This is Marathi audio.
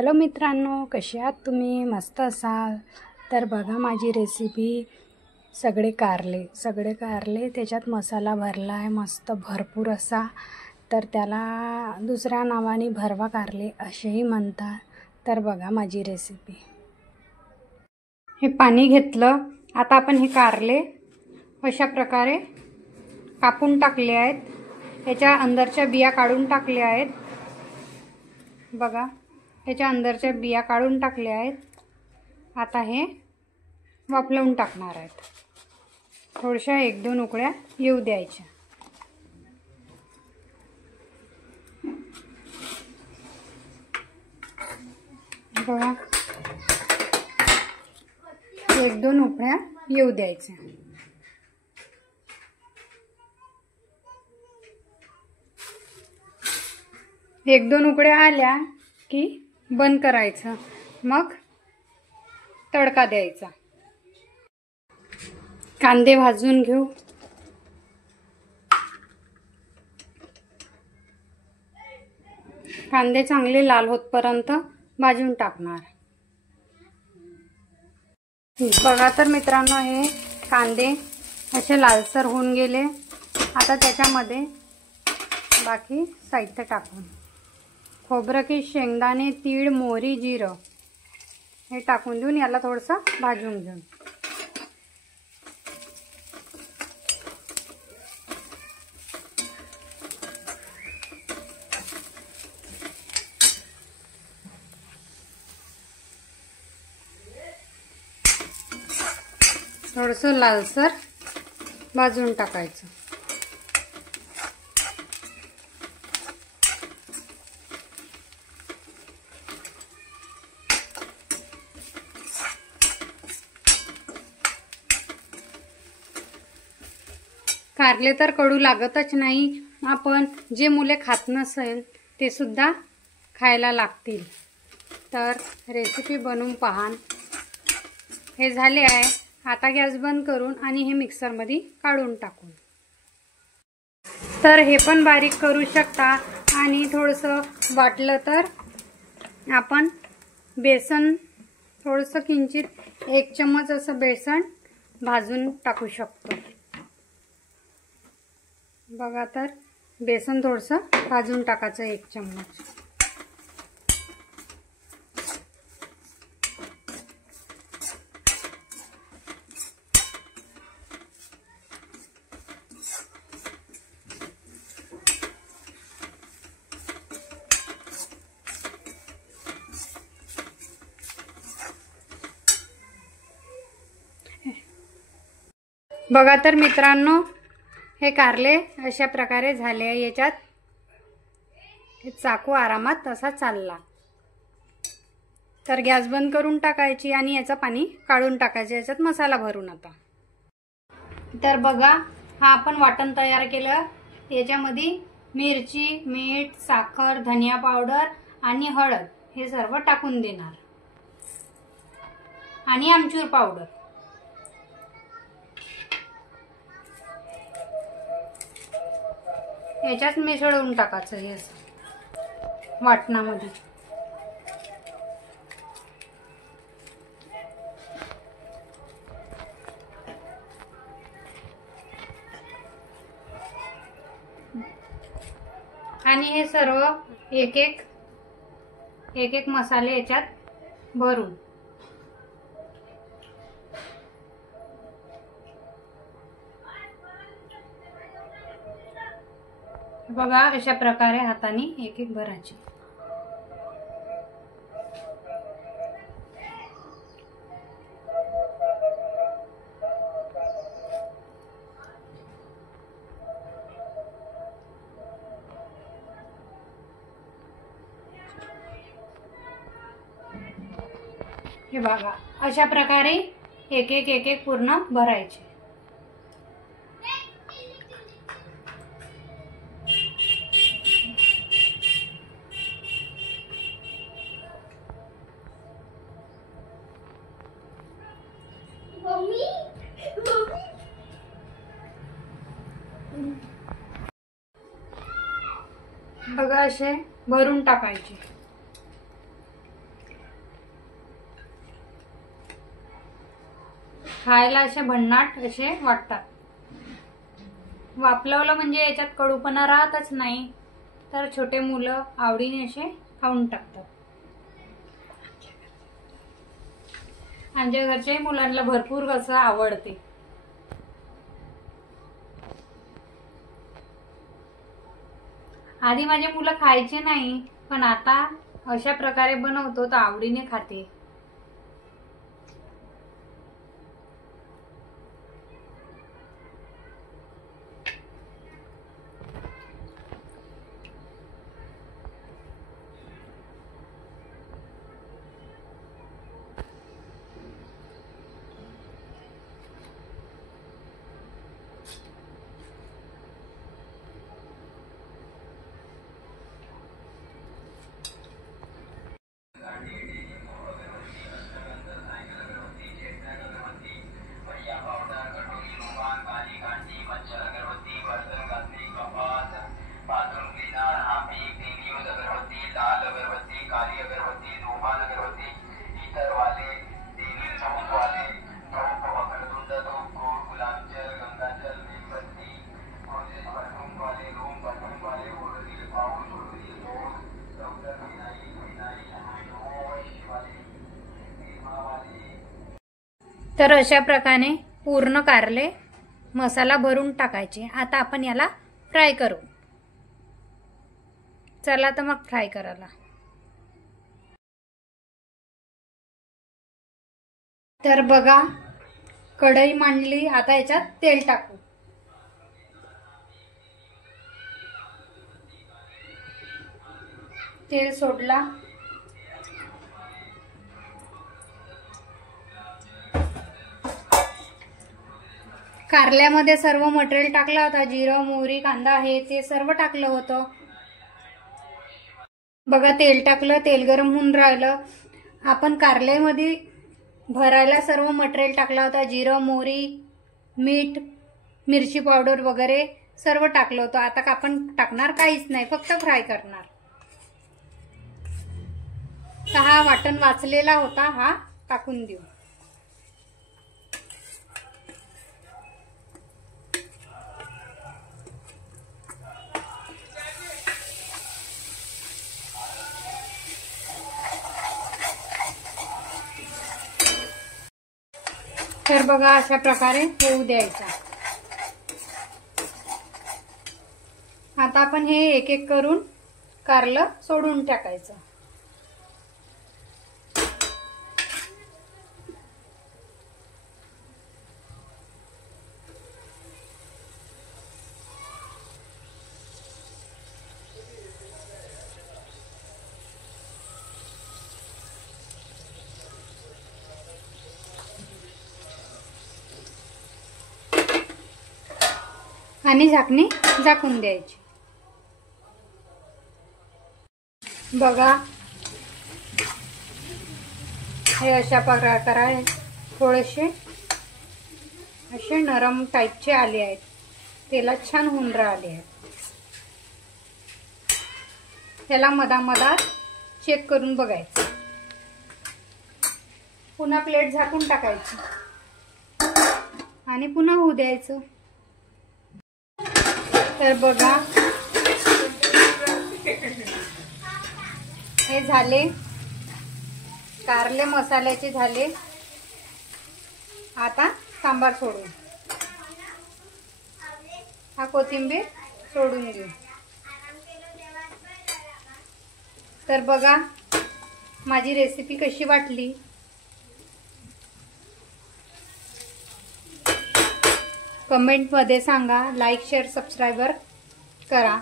हॅलो मित्रांनो, कसे आहात तुम्ही? मस्त असाल तर बघा माझी रेसिपी सगळे कारले त्याच्यात मसाला भरला आहे मस्त भरपूर असा। तर त्याला दुसऱ्या नावाने भरवा कारले असेही म्हणतात। तर बघा माझी रेसिपी। हे पाणी घेतलं, आता आपण हे कारले अशा प्रकारे कापून टाकले आहेत। याच्या अंदरच्या बिया काढून टाकल्या आहेत बघा, याच्या अंदरच्या बिया काढून टाकल्या आहेत। आता हे वाफलवून टाकणार आहेत। थोड्याशा 1-2 उकळ्या येऊ द्यायच्या। बघा 1-2 उकळ्या येऊ द्यायच्या। एक दोन उकळ्या आल्या की बंद करायचं, मग तडका द्यायचा। कांदे भाजून घेऊ। कांदे चांगले लाल होतपर्यंत भाजून टाकणार। बघा तर मित्रांनो, हे कांदे असे लालसर होऊन गेले। आता त्याच्यामध्ये बाकी साहित्य टाकून खोबरं की शेंगदाणे, तीळ, मोहरी, जिरं हे टाकून देऊन याला थोडंसं भाजून घेऊन थोडंसं लालसर भाजून टाकायचं। कारले तर कडू लागतच नाही, आपण जे मुले खात नसेल ते सुद्धा खायला लागतील। तर रेसिपी बनवून पहा। हे झाले आहे, आता गॅस बंद करून आणि हे मिक्सरमध्ये काढून टाकून। तर हे पण बारीक करू शकता आणि थोडंसं वाटलं तर आपण बेसन थोडंसं किंचित 1 चम्मच असं बेसन भाजून टाकू शकतो। बघा तर बेसन थोडंसं भाजून टाकायचं 1 चम्मच। बघा तर मित्रांनो, हे कारले अशा प्रकारे झाले आहे। याच्यात हे चाकू आरामात असा चालला तर गॅस बंद करून टाकायची आणि याचं पाणी काढून टाकायचं। याच्यात मसाला भरून आता तर बघा, हा आपण वाटण तयार केलं। याच्यामध्ये मिरची, मीठ, साखर, धनिया पावडर आणि हळद हे सर्व टाकून देणार आणि आमचूर पावडर। याच्यात मिसळून टाकायचं हे वाटणामध्ये। आणि हे सर्व एक एक मसाले याच्यात भरून बघा अशा प्रकारे हाताने एक भरायचे। हे बघा अशा प्रकारे एक एक पूर्ण भरायचे। बघा असे भरून टाकायचे। खायला असे भन्नाट असे वाटतात. वाफलवलं म्हणजे याच्यात कडूपणा राहतच नाही, तर छोटे मुलं आवडीने असे खाऊन टाकतात. आमच्या घरच्या मुलांना भरपूर असं आवडते. आधी माझे मुलं खायचे नाही, पण आता अशा प्रकारे बनवतो तर आवडीने खाते. तर अशा प्रकारे पूर्ण कारले मसाला भरून टाकायचे. आता आपण याला फ्राय करू. चला तर मग फ्राय करायला. तर बघा, कढई मांडली. आता याच्यात तेल टाकू. तेल सोडला. कारल्यामध्ये सर्व मटेरियल टाकलं होतं. जिरं, मोहरी, कांदा हे ते सर्व टाकलं होतं. बघा, तेल टाकलं. तेल गरम होऊन राहिलं. आपण कारल्यामध्ये भरायला सर्व मटेरियल टाकलं होतं. जिरं, मोहरी, मीठ, मिरची पावडर वगैरे सर्व टाकलं होतं. आता आपण टाकणार काहीच नाही, फक्त फ्राय करणार. तर हा वाटण वाचलेला होता, हा टाकून देऊ. तर बघा, अशा प्रकारे होऊ द्यायचा. आता आपण हे एक एक करून कारलं सोडून टाकायचं. आणि झाकणी झाकून द्यायची. बघा, हे अशा प्रकारे थोडेसे असे नरम टाईपचे आले आहेत. तेलात छान होऊन राहिले आहेत. त्याला मधामधात चेक करून बघायचं. पुन्हा प्लेट झाकून टाकायची आणि पुन्हा होऊ द्यायचं. तर बघा, हे झाले. कारले मसाल्याचे झाले. आता सांबार सोडू. हा कोथिंबीर सोडून देऊ. तर बघा, माझी रेसिपी कशी वाटली कमेंटमध्ये सांगा. लाईक, शेअर, सबस्क्राईब करा.